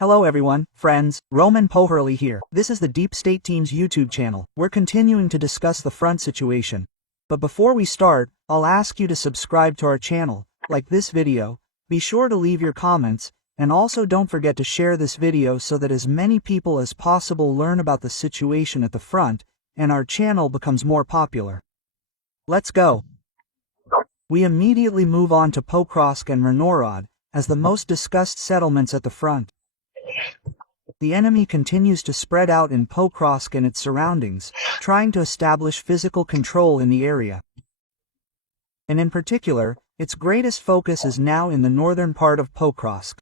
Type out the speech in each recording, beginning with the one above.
Hello everyone, friends, Roman Pohorley here. This is the Deep State Team's YouTube channel. We're continuing to discuss the front situation. But before we start, I'll ask you to subscribe to our channel, like this video, be sure to leave your comments, and also don't forget to share this video so that as many people as possible learn about the situation at the front, and our channel becomes more popular. Let's go. We immediately move on to Pokrovsk and Mirnorod, as the most discussed settlements at the front. The enemy continues to spread out in Pokrovsk and its surroundings, trying to establish physical control in the area. And in particular, its greatest focus is now in the northern part of Pokrovsk.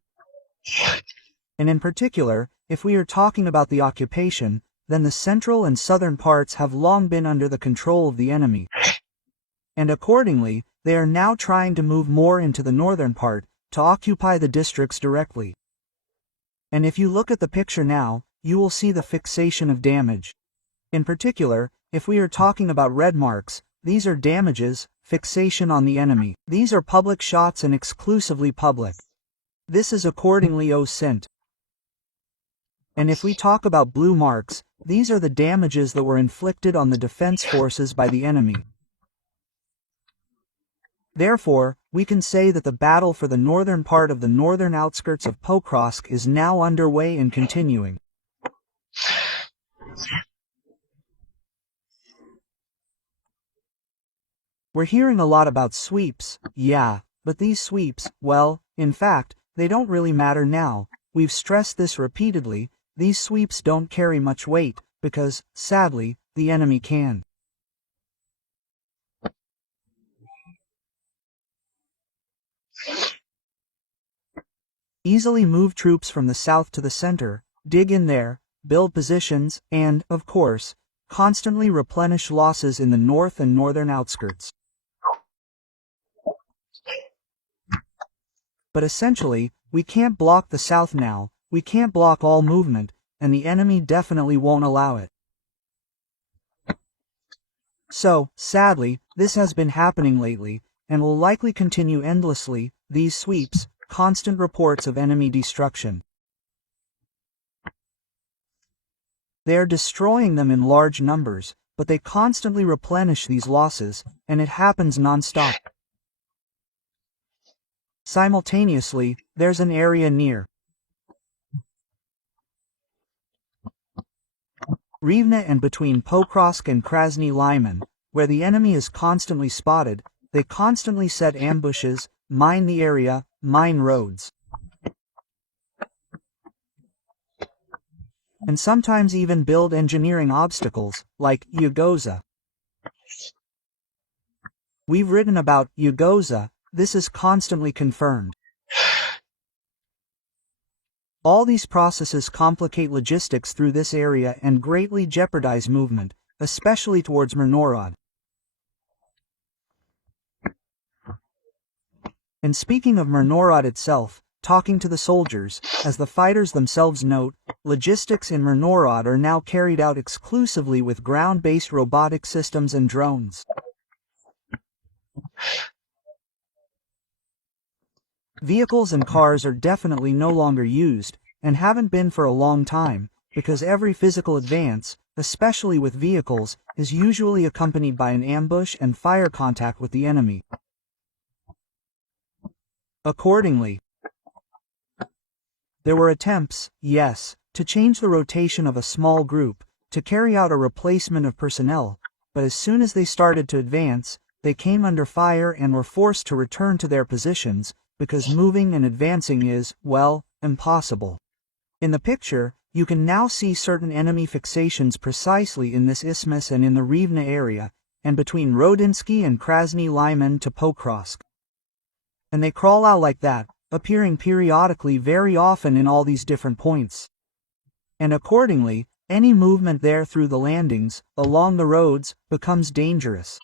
And in particular, if we are talking about the occupation, then the central and southern parts have long been under the control of the enemy. And accordingly, they are now trying to move more into the northern part, to occupy the districts directly. And if you look at the picture now, you will see the fixation of damage. In particular, if we are talking about red marks, these are damages, fixation on the enemy. These are public shots and exclusively public. This is accordingly OSINT. And if we talk about blue marks, these are the damages that were inflicted on the defense forces by the enemy. Therefore, we can say that the battle for the northern part of the northern outskirts of Pokrovsk is now underway and continuing. We're hearing a lot about sweeps, yeah, but these sweeps, well, in fact, they don't really matter now. We've stressed this repeatedly. These sweeps don't carry much weight, because, sadly, the enemy can easily move troops from the south to the center, dig in there, build positions, and, of course, constantly replenish losses in the north and northern outskirts. But essentially, we can't block the south now, we can't block all movement, and the enemy definitely won't allow it. So, sadly, this has been happening lately, and will likely continue endlessly, these sweeps, constant reports of enemy destruction. They are destroying them in large numbers, but they constantly replenish these losses, and it happens non-stop. Simultaneously, there's an area near Rivne and between Pokrovsk and Krasny Lyman, where the enemy is constantly spotted. They constantly set ambushes, mine the area, mine roads, and sometimes even build engineering obstacles, like Yagoza. We've written about Yagoza, this is constantly confirmed. All these processes complicate logistics through this area and greatly jeopardize movement, especially towards Mirnorod. And speaking of Mirnorod itself, talking to the soldiers, as the fighters themselves note, logistics in Mirnorod are now carried out exclusively with ground-based robotic systems and drones. Vehicles and cars are definitely no longer used, and haven't been for a long time, because every physical advance, especially with vehicles, is usually accompanied by an ambush and fire contact with the enemy. Accordingly, there were attempts, yes, to change the rotation of a small group, to carry out a replacement of personnel, but as soon as they started to advance, they came under fire and were forced to return to their positions, because moving and advancing is, well, impossible. In the picture, you can now see certain enemy fixations precisely in this isthmus and in the Rivne area, and between Rodinsky and Krasny Lyman to Pokrovsk. And they crawl out like that, appearing periodically very often in all these different points. And accordingly, any movement there through the landings, along the roads, becomes dangerous.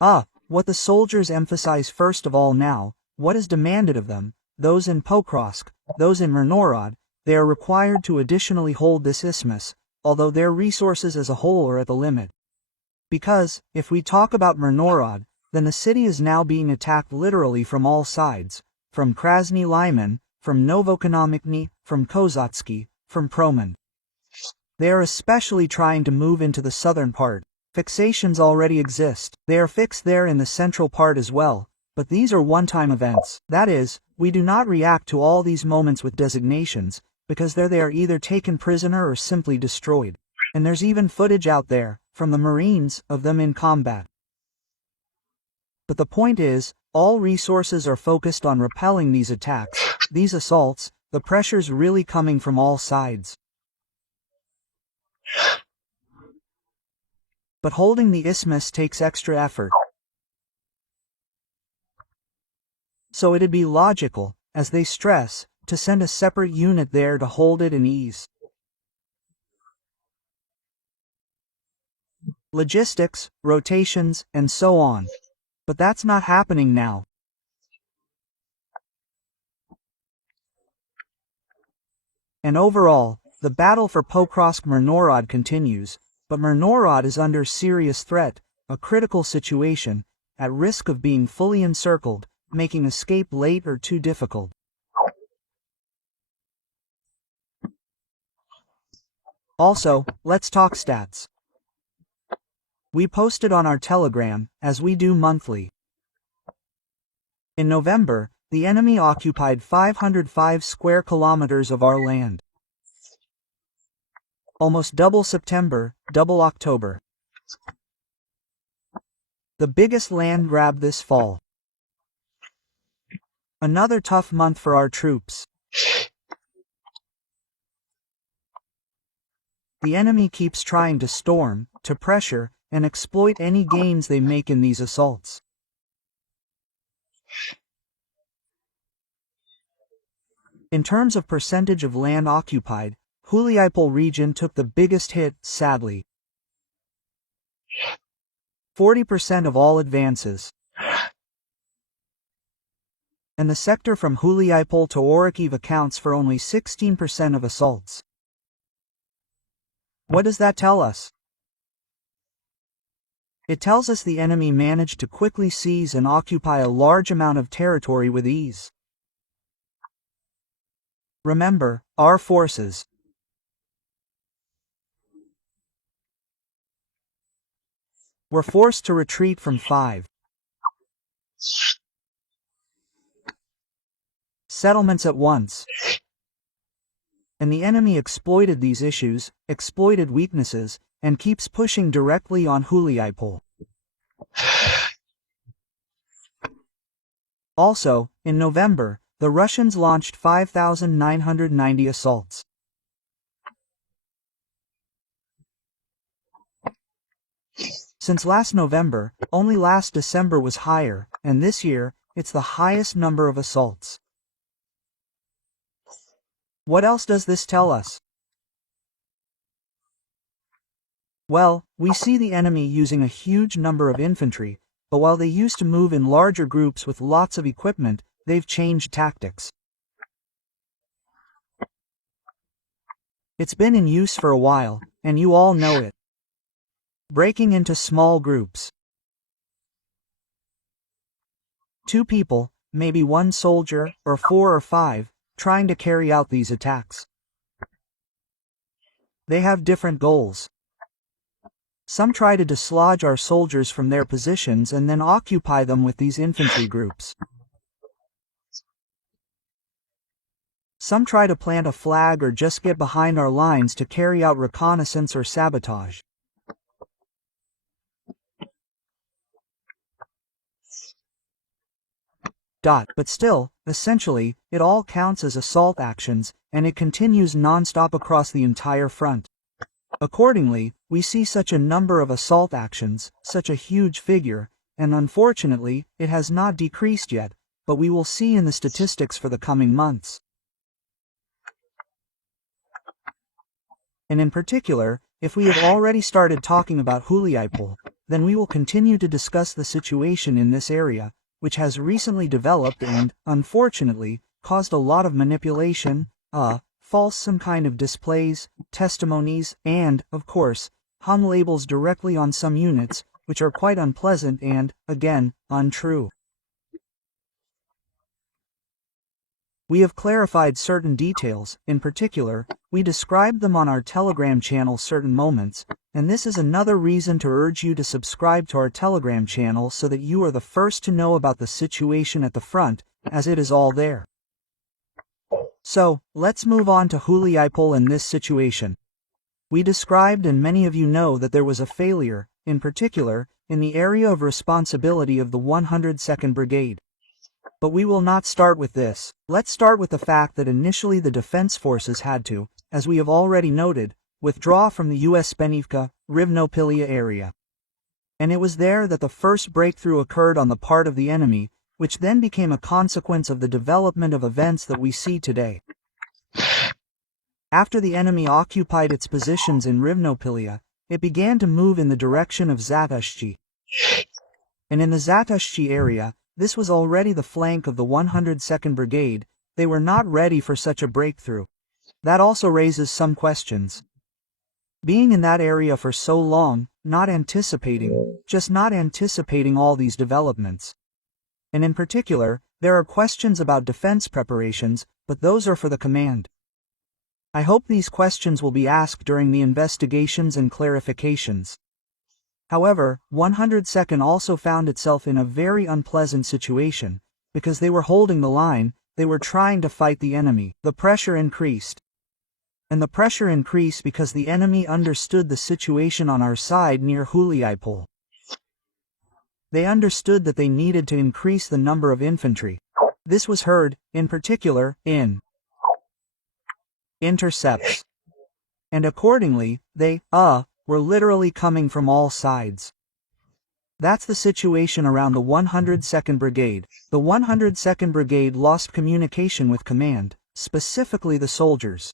What the soldiers emphasize first of all now, what is demanded of them, those in Pokrovsk, those in Mirnorod, they are required to additionally hold this isthmus, although their resources as a whole are at the limit. Because, if we talk about Mirnorod, then the city is now being attacked literally from all sides, from Krasny Lyman, from Novokonomikny, from Kozatsky, from Proman. They are especially trying to move into the southern part. Fixations already exist. They are fixed there in the central part as well, but these are one-time events. That is, we do not react to all these moments with designations, because there they are either taken prisoner or simply destroyed. And there's even footage out there, from the Marines, of them in combat. But the point is, all resources are focused on repelling these attacks, these assaults, the pressure's really coming from all sides. But holding the isthmus takes extra effort. So it'd be logical, as they stress, to send a separate unit there to hold it and ease logistics, rotations, and so on. But that's not happening now. And overall, the battle for Pokrovsk-Mirnorod continues, but Mirnorod is under serious threat, a critical situation, at risk of being fully encircled, making escape late or too difficult. Also, let's talk stats. We posted on our Telegram, as we do monthly. In November, the enemy occupied 505 square kilometers of our land. Almost double September, double October. The biggest land grab this fall. Another tough month for our troops. The enemy keeps trying to storm, to pressure, and exploit any gains they make in these assaults. In terms of percentage of land occupied, Huliaipol region took the biggest hit, sadly. 40% of all advances. And the sector from Huliaipol to Orikhiv accounts for only 16% of assaults. What does that tell us? It tells us the enemy managed to quickly seize and occupy a large amount of territory with ease. Remember, our forces were forced to retreat from 5 settlements at once. And the enemy exploited these issues, exploited weaknesses, and keeps pushing directly on Huliaipol. Also, in November, the Russians launched 5,990 assaults. Since last November, only last December was higher, and this year, it's the highest number of assaults. What else does this tell us? Well, we see the enemy using a huge number of infantry, but while they used to move in larger groups with lots of equipment, they've changed tactics. It's been in use for a while, and you all know it. Breaking into small groups. 2 people, maybe 1 soldier, or 4 or 5, trying to carry out these attacks. They have different goals. Some try to dislodge our soldiers from their positions and then occupy them with these infantry groups. Some try to plant a flag or just get behind our lines to carry out reconnaissance or sabotage. But still, essentially, it all counts as assault actions, and it continues non-stop across the entire front. Accordingly, we see such a number of assault actions, such a huge figure, and unfortunately, it has not decreased yet, but we will see in the statistics for the coming months. And in particular, if we have already started talking about Huliaipol, then we will continue to discuss the situation in this area, which has recently developed and, unfortunately, caused a lot of manipulation, false some kind of displays, testimonies, and, of course, hung labels directly on some units, which are quite unpleasant and, again, untrue. We have clarified certain details. In particular, we described them on our Telegram channel certain moments, and this is another reason to urge you to subscribe to our Telegram channel so that you are the first to know about the situation at the front, as it is all there. So, let's move on to Huliaipol in this situation. We described, and many of you know, that there was a failure, in particular, in the area of responsibility of the 102nd Brigade. But we will not start with this. Let's start with the fact that initially the defense forces had to, as we have already noted, withdraw from the Uspennivka, Rivnopilia area. And it was there that the first breakthrough occurred on the part of the enemy, which then became a consequence of the development of events that we see today. After the enemy occupied its positions in Rivnopilia, it began to move in the direction of Zatoshchi. And in the Zatoshchi area, this was already the flank of the 102nd Brigade. They were not ready for such a breakthrough. That also raises some questions. Being in that area for so long, just not anticipating all these developments. And in particular, there are questions about defense preparations, but those are for the command. I hope these questions will be asked during the investigations and clarifications. However, 102nd also found itself in a very unpleasant situation, because they were holding the line, they were trying to fight the enemy. The pressure increased. And the pressure increased because the enemy understood the situation on our side near Huliaipol. They understood that they needed to increase the number of infantry. This was heard, in particular, in intercepts. And accordingly, they, were literally coming from all sides. That's the situation around the 102nd Brigade. The 102nd Brigade lost communication with command, specifically the soldiers.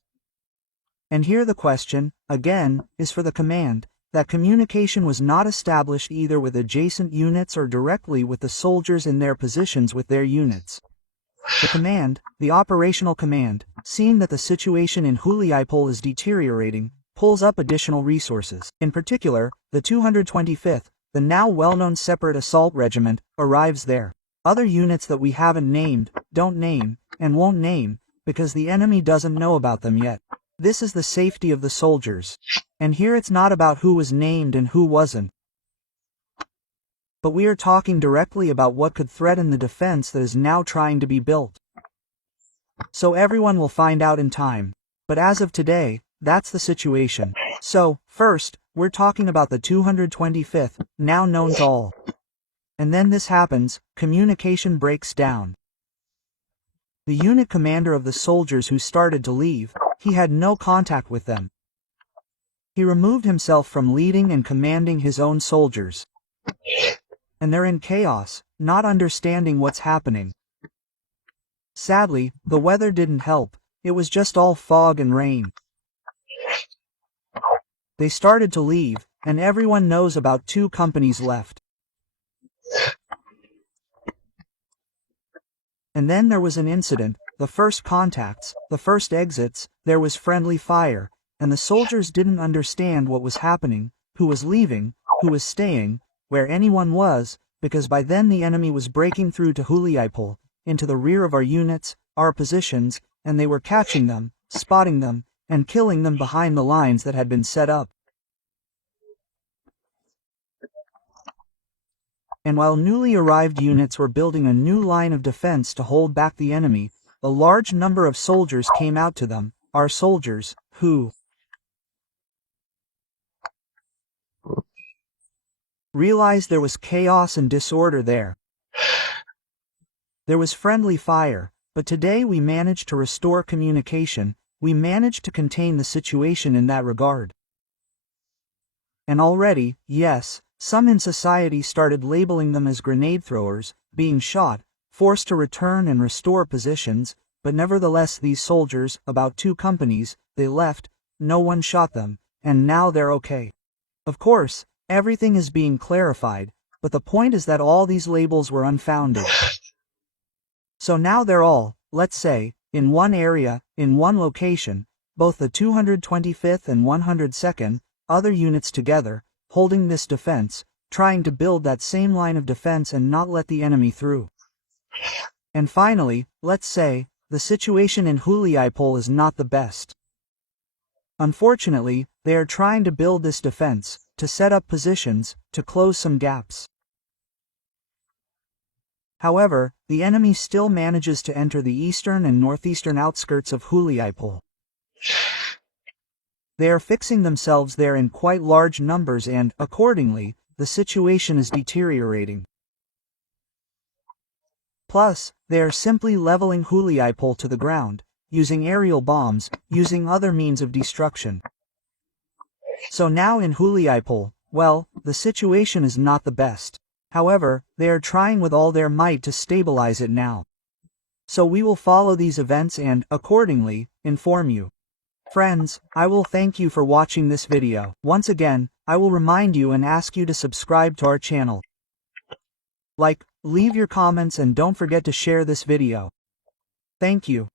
And here the question, again, is for the command. That communication was not established either with adjacent units or directly with the soldiers in their positions with their units. The command, the operational command, seeing that the situation in Huliaipol is deteriorating, pulls up additional resources. In particular, the 225th, the now well-known separate assault regiment, arrives there. Other units that we haven't named, don't name, and won't name, because the enemy doesn't know about them yet. This is the safety of the soldiers. And here it's not about who was named and who wasn't. But we are talking directly about what could threaten the defense that is now trying to be built. So everyone will find out in time. But as of today, that's the situation. So, first, we're talking about the 225th, now known to all. And then this happens, communication breaks down. The unit commander of the soldiers who started to leave, he had no contact with them. He removed himself from leading and commanding his own soldiers. And they're in chaos, not understanding what's happening. Sadly, the weather didn't help, it was just all fog and rain. They started to leave, and everyone knows about 2 companies left. And then there was an incident, the first contacts, the first exits, there was friendly fire, and the soldiers didn't understand what was happening, who was leaving, who was staying, where anyone was, because by then the enemy was breaking through to Huliaipol, into the rear of our units, our positions, and they were catching them, spotting them, and killing them behind the lines that had been set up. And while newly arrived units were building a new line of defense to hold back the enemy, a large number of soldiers came out to them, our soldiers, who realized there was chaos and disorder there. There was friendly fire, but today we managed to restore communication, we managed to contain the situation in that regard. And already, yes, some in society started labeling them as grenade throwers, being shot, forced to return and restore positions, but nevertheless these soldiers, about 2 companies, they left, no one shot them, and now they're okay. Of course, everything is being clarified, but the point is that all these labels were unfounded. So now they're all, let's say, in one area, in one location, both the 225th and 102nd, other units together, holding this defense, trying to build that same line of defense and not let the enemy through. And finally, let's say, the situation in Huliaipol is not the best. Unfortunately, they are trying to build this defense, to set up positions, to close some gaps. However, the enemy still manages to enter the eastern and northeastern outskirts of Huliaipol. They are fixing themselves there in quite large numbers and, accordingly, the situation is deteriorating. Plus, they are simply leveling Huliaipol to the ground, using aerial bombs, using other means of destruction. So now in Huliaipol, well, the situation is not the best. However, they are trying with all their might to stabilize it now. So we will follow these events and, accordingly, inform you. Friends, I will thank you for watching this video. Once again, I will remind you and ask you to subscribe to our channel. Like, leave your comments and don't forget to share this video. Thank you.